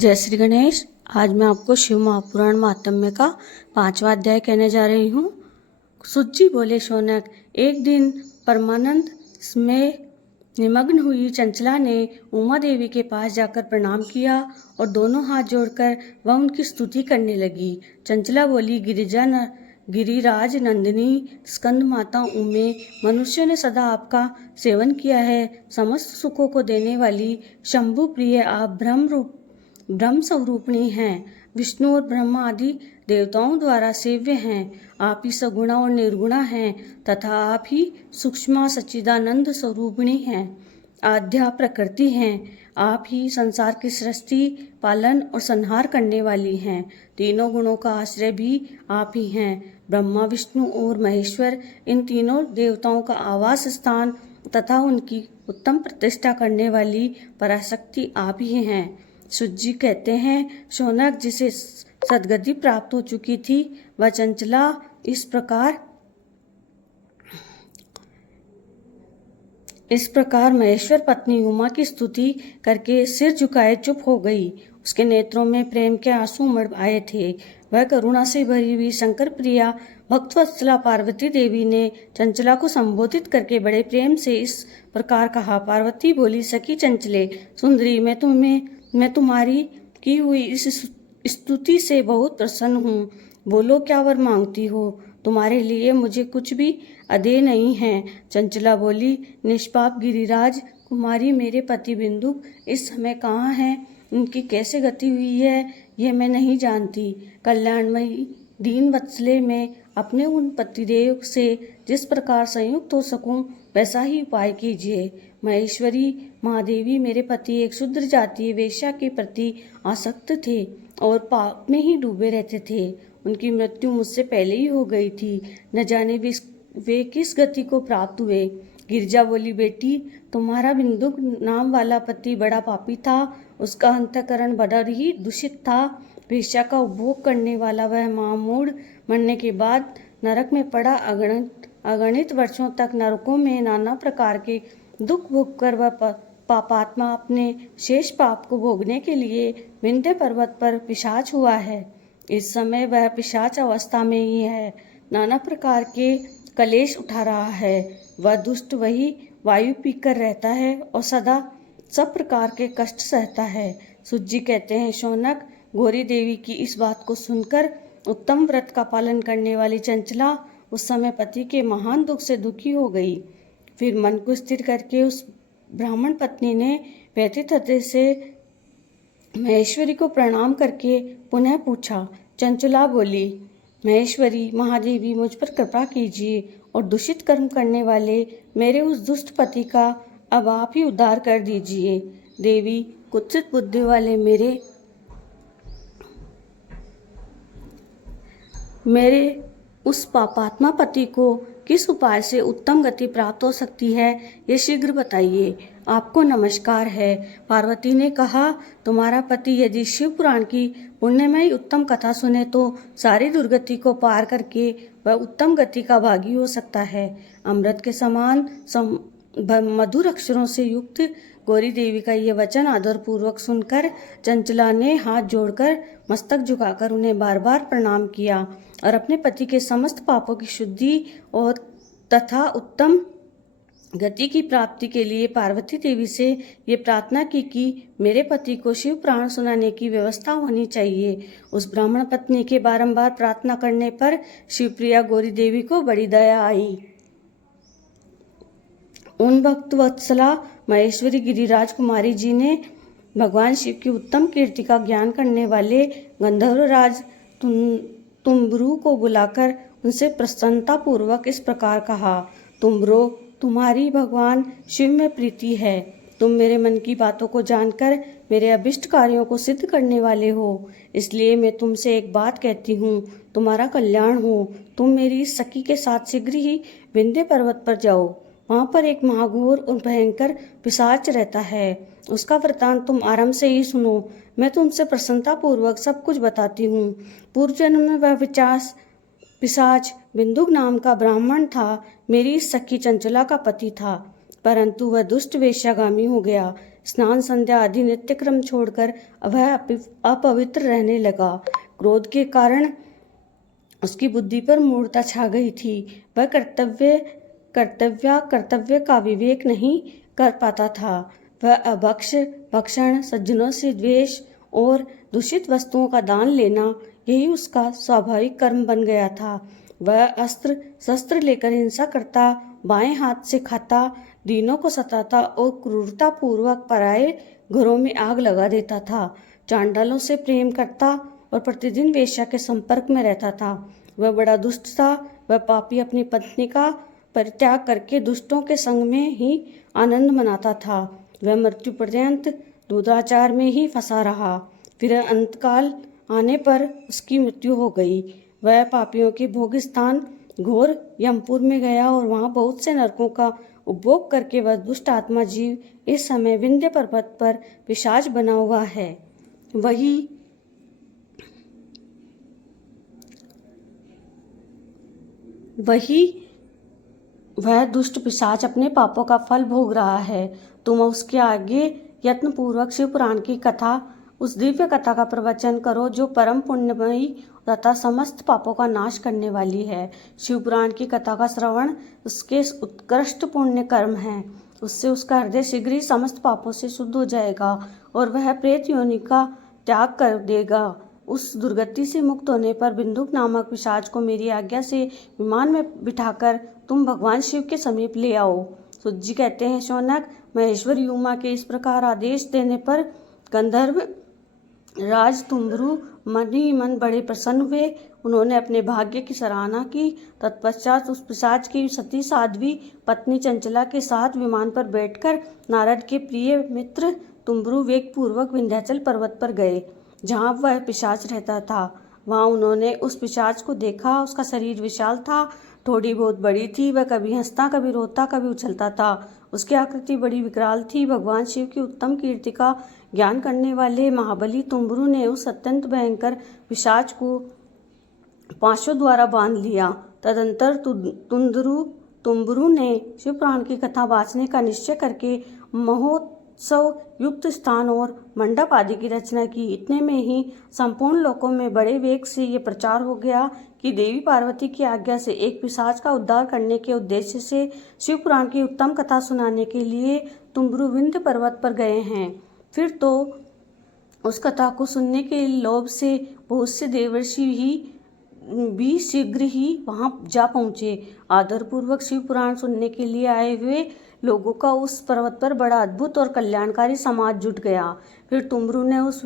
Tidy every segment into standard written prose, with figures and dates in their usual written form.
जय श्री गणेश। आज मैं आपको शिव महापुराण महात्म्य का 5वां अध्याय कहने जा रही हूँ। सुत जी बोले, शौनक, एक दिन परमानंद में निमग्न हुई चंचला ने उमा देवी के पास जाकर प्रणाम किया और दोनों हाथ जोड़कर वह उनकी स्तुति करने लगी। चंचला बोली, गिरिराज नंदिनी स्कंद माता उमे, मनुष्य ने सदा आपका सेवन किया है। समस्त सुखों को देने वाली शंभु प्रिय आप ब्रह्म स्वरूपिणी हैं। विष्णु और ब्रह्मा आदि देवताओं द्वारा सेव्य हैं। आप ही सगुणा और निर्गुणा हैं तथा आप ही सूक्ष्म सच्चिदानंद स्वरूपिणी हैं। आद्या प्रकृति हैं। आप ही संसार की सृष्टि, पालन और संहार करने वाली हैं। तीनों गुणों का आश्रय भी आप ही हैं। ब्रह्मा, विष्णु और महेश्वर, इन तीनों देवताओं का आवास स्थान तथा उनकी उत्तम प्रतिष्ठा करने वाली पराशक्ति आप ही हैं। सुत जी कहते हैं, शौनक, जिसे सद्गति प्राप्त हो चुकी थी वह चंचला इस प्रकार महेश्वर पत्नी उमा की स्तुति करके सिर झुकाए चुप हो गई। उसके नेत्रों में प्रेम के आंसू उमड़ आए थे। वह करुणा से भरी हुई शंकर प्रिया भक्तवत्सला पार्वती देवी ने चंचला को संबोधित करके बड़े प्रेम से इस प्रकार कहा। पार्वती बोली, सखी चंचले सुंदरी, मैं तुम्हारी की हुई इस स्तुति से बहुत प्रसन्न हूँ। बोलो, क्या वर मांगती हो? तुम्हारे लिए मुझे कुछ भी अदेय नहीं है। चंचला बोली, निष्पाप गिरिराज कुमारी, मेरे पति बिंदु इस समय कहाँ हैं? उनकी कैसे गति हुई है यह मैं नहीं जानती। कल्याणमयी दीन वत्सले में अपने उन पतिदेव से जिस प्रकार संयुक्त हो सकूं वैसा ही उपाय कीजिए। महेश्वरी महादेवी, मेरे पति एक शूद्र जातीय वेश्या के प्रति आसक्त थे और पाप में ही डूबे रहते थे। उनकी मृत्यु मुझसे पहले ही हो गई थी। न जाने वे किस गति को प्राप्त हुए। गिरिजा बोली, बेटी, तुम्हारा बिंदु नाम वाला पति बड़ा पापी था। उसका अंतःकरण बड़ा ही दूषित था। वेश्या का उपभोग करने वाला वह महामूढ़ मरने के बाद नरक में पड़ा अगणित वर्षों तक नरकों में नाना प्रकार के दुख भोग कर वह पापात्मा अपने शेष पाप को भोगने के लिए विंध्य पर्वत पर पिशाच हुआ है। इस समय वह पिशाच अवस्था में ही है। नाना प्रकार के कलेश उठा रहा है। वह दुष्ट वही वायु पीकर रहता है और सदा सब प्रकार के कष्ट सहता है। सुत जी कहते हैं, शौनक, गौरी देवी की इस बात को सुनकर उत्तम व्रत का पालन करने वाली चंचला उस समय पति के महान दुख से दुखी हो गई। फिर मन को स्थिर करके उस ब्राह्मण पत्नी ने व्यथित हृदय से महेश्वरी को प्रणाम करके पुनः पूछा। चंचला बोली, महेश्वरी महादेवी, मुझ पर कृपा कीजिए और दूषित कर्म करने वाले मेरे उस दुष्ट पति का अब आप ही उद्धार कर दीजिए। देवी, कुत्सित बुद्धि वाले मेरे उस पापात्मा पति को किस उपाय से उत्तम गति प्राप्त हो सकती है, ये शीघ्र बताइए। आपको नमस्कार है। पार्वती ने कहा, तुम्हारा पति यदि शिव पुराण की पुण्यमयी उत्तम कथा सुने तो सारी दुर्गति को पार करके वह उत्तम गति का भागी हो सकता है। अमृत के समान मधुर अक्षरों से युक्त गौरी देवी का ये वचन आदरपूर्वक सुनकर चंचला ने हाथ जोड़कर मस्तक झुकाकर उन्हें बार बार प्रणाम किया और अपने पति के समस्त पापों की शुद्धि और तथा उत्तम गति की प्राप्ति के लिए पार्वती देवी से ये प्रार्थना की कि मेरे पति को शिव पुराण सुनाने की व्यवस्था होनी चाहिए। उस ब्राह्मण पत्नी के बारंबार प्रार्थना करने पर शिवप्रिया गौरी देवी को बड़ी दया आई। उन भक्त वत्सला महेश्वरी गिरिराज कुमारी जी ने भगवान शिव की उत्तम कीर्ति का ज्ञान करने वाले गंधर्वराज तुम्बरू को बुलाकर उनसे प्रसन्नता पूर्वक इस प्रकार कहा, तुम्बरो, तुम्हारी भगवान शिव में प्रीति है। तुम मेरे मन की बातों को जानकर मेरे अभिष्ट कार्यों को सिद्ध करने वाले हो। इसलिए मैं तुमसे एक बात कहती हूँ, तुम्हारा कल्याण हो। तुम मेरी सखी के साथ शीघ्र ही विंध्य पर्वत पर जाओ। वहाँ पर एक महाघोर और भयंकर पिशाच रहता है। उसका वृतांत तुम आराम से ही सुनो। मैं तुमसे प्रसन्नता पूर्वक सब कुछ बताती हूँ। पूर्व जन्म में वह पिशाच बिंदुक नाम का ब्राह्मण था। मेरी सखी चंचला का पति था, परंतु वह दुष्ट वेश्यागामी हो गया। स्नान संध्या आदि नित्य क्रम छोड़कर वह अपवित्र रहने लगा। क्रोध के कारण उसकी बुद्धि पर मूढ़ता छा गई थी। वह कर्तव्य का विवेक नहीं कर पाता था। वह अभक्ष, भक्षण, सज्जनों से द्वेष और दूषित वस्तुओं का दान लेना यही उसका स्वाभाविक कर्म बन गया था। वह अस्त्र शस्त्र लेकर हिंसा करता, बाएं हाथ से खाता, दीनों को सताता और क्रूरता पूर्वक पराये घरों में आग लगा देता था। चांडालों से प्रेम करता और प्रतिदिन वेश्या के संपर्क में रहता था। वह बड़ा दुष्ट था। वह पापी अपनी पत्नी का परित्याग करके दुष्टों के संग में ही आनंद मनाता था। वह मृत्यु पर्यंत दुराचार में ही फंसा रहा। फिर अंतकाल आने पर उसकी मृत्यु हो गई। वह पापियों के भोग स्थान घोर यमपुर में गया और वहां बहुत से नरकों का उपभोग करके वह दुष्ट आत्मा जीव इस समय विंध्य पर्वत पर पिशाच बना हुआ है। वह दुष्ट पिशाच अपने पापों का फल भोग रहा है। तुम उसके आगे यत्न पूर्वक शिव पुराण की कथा, उस दिव्य कथा का प्रवचन करो जो परम पुण्यमयी तथा समस्त पापों का नाश करने वाली है। शिव पुराण की कथा का श्रवण उसके उत्कृष्ट पुण्य कर्म है। उससे उसका हृदय शीघ्र ही समस्त पापों से शुद्ध हो जाएगा और वह प्रेत योनि का त्याग कर देगा। उस दुर्गति से मुक्त होने पर बिंदुक नामक पिशाच को मेरी आज्ञा से विमान में बिठाकर तुम भगवान शिव के समीप ले आओ। सूत जी कहते हैं, शौनक, महेश्वर युमा के इस प्रकार आदेश देने पर गंधर्व राज तुम्बरु मन ही मन बड़े प्रसन्न हुए। उन्होंने अपने भाग्य की सराहना की। तत्पश्चात उस पिशाच की सती साध्वी पत्नी चंचला के साथ विमान पर बैठकर नारद के प्रिय मित्र तुम्बरु वेग पूर्वक विंध्याचल पर्वत पर गए, जहाँ वह पिशाच रहता था। वहाँ उन्होंने उस पिशाच को देखा। उसका शरीर विशाल था, ठोड़ी बहुत बड़ी थी। वह कभी हंसता, कभी रोता, कभी उछलता था। उसकी आकृति बड़ी विकराल थी। भगवान शिव की उत्तम कीर्ति का ज्ञान करने वाले महाबली तुम्बरु ने उस अत्यंत भयंकर पिशाच को पाशों द्वारा बांध लिया। तदंतर तुम्बरु ने शिव पुराण की कथा वाचने का निश्चय करके महोत्सव युक्त स्थान और मंडप आदि की रचना की। इतने में ही संपूर्ण लोकों में बड़े वेग से ये प्रचार हो गया कि देवी पार्वती की आज्ञा से एक पिशाच का उद्धार करने के उद्देश्य से शिव पुराण की उत्तम कथा सुनाने के लिए तुम्बरु विंध्य पर्वत पर गए हैं। फिर तो उस कथा को सुनने के लोभ से बहुत से देवर्षि भी शीघ्र ही वहां जा पहुंचे। आदरपूर्वक शिव पुराण सुनने के लिए आए हुए लोगों का उस पर्वत पर बड़ा अद्भुत और कल्याणकारी समाज जुट गया। फिर तुम्बरु ने उस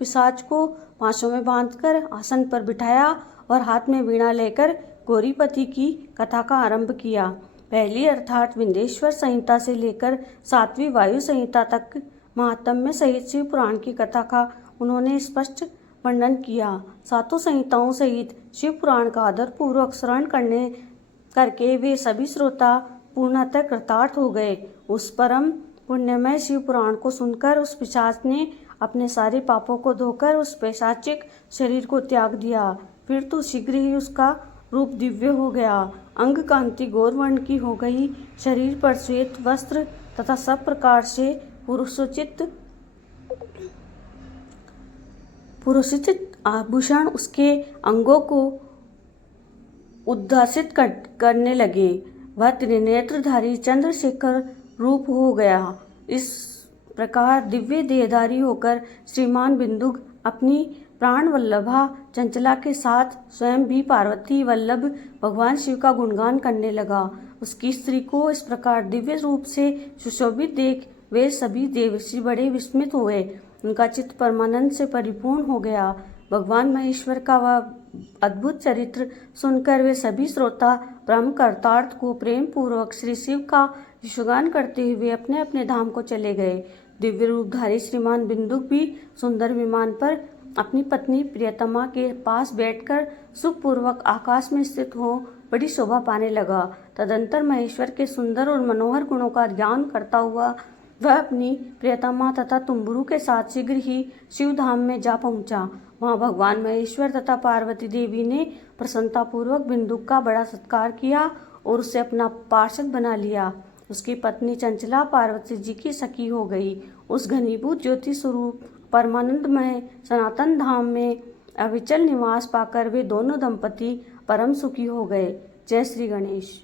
पिशाच को पाशों में बांधकर आसन पर बिठाया और हाथ में वीणा लेकर गौरीपति की कथा का आरंभ किया। पहली अर्थात विंध्येश्वर संहिता से लेकर 7वीं वायु संहिता तक महात्म्य सहित शिव पुराण की कथा का उन्होंने स्पष्ट वर्णन किया। 7 संहिताओं सहित शिव पुराण का आदरपूर्वक श्रवण करके वे सभी श्रोता पूर्णतः कृतार्थ हो गए। उस परम पुण्यमय शिव पुराण को सुनकर उस पिशाच ने अपने सारे पापों को धोकर उस पैशाचिक शरीर को त्याग दिया। फिर तो शीघ्र ही उसका रूप दिव्य हो गया। अंग कांति गौर वर्ण की हो गई। शरीर पर श्वेत वस्त्र तथा सब प्रकार से पुरुषोचित आभूषण उसके अंगों को उद्भासित करने लगे। वह त्रिनेत्रधारी चंद्रशेखर रूप हो गया। इस प्रकार दिव्य देहधारी होकर श्रीमान बिंदुक अपनी प्राण वल्लभा चंचला के साथ स्वयं भी पार्वती वल्लभ भगवान शिव का गुणगान करने लगा। उसकी स्त्री को इस प्रकार दिव्य रूप से सुशोभित देख वे सभी देवर्षि बड़े विस्मित हुए। उनका चित्त परमानंद से परिपूर्ण हो गया। भगवान महेश्वर का वह अद्भुत चरित्र सुनकर वे सभी श्रोता ब्रह्म कर्तार्थ को प्रेम पूर्वक श्री शिव का यशोगान करते हुए अपने अपने धाम को चले गए। दिव्य रूपधारी श्रीमान बिंदुक भी सुंदर विमान पर अपनी पत्नी प्रियतमा के पास बैठकर सुखपूर्वक आकाश में स्थित हो बड़ी शोभा पाने लगा। तदंतर महेश्वर के सुंदर और मनोहर गुणों का ज्ञान करता हुआ वह अपनी प्रियतमा तथा तुम्बरु के साथ शीघ्र ही शिव धाम में जा पहुंचा। वहां भगवान महेश्वर तथा पार्वती देवी ने प्रसन्नतापूर्वक बिंदुक का बड़ा सत्कार किया और उसे अपना पार्षद बना लिया। उसकी पत्नी चंचला पार्वती जी की सखी हो गई। उस घनीभूत ज्योति स्वरूप परमानंदमय सनातन धाम में अविचल निवास पाकर वे दोनों दंपति परम सुखी हो गए। जय श्री गणेश।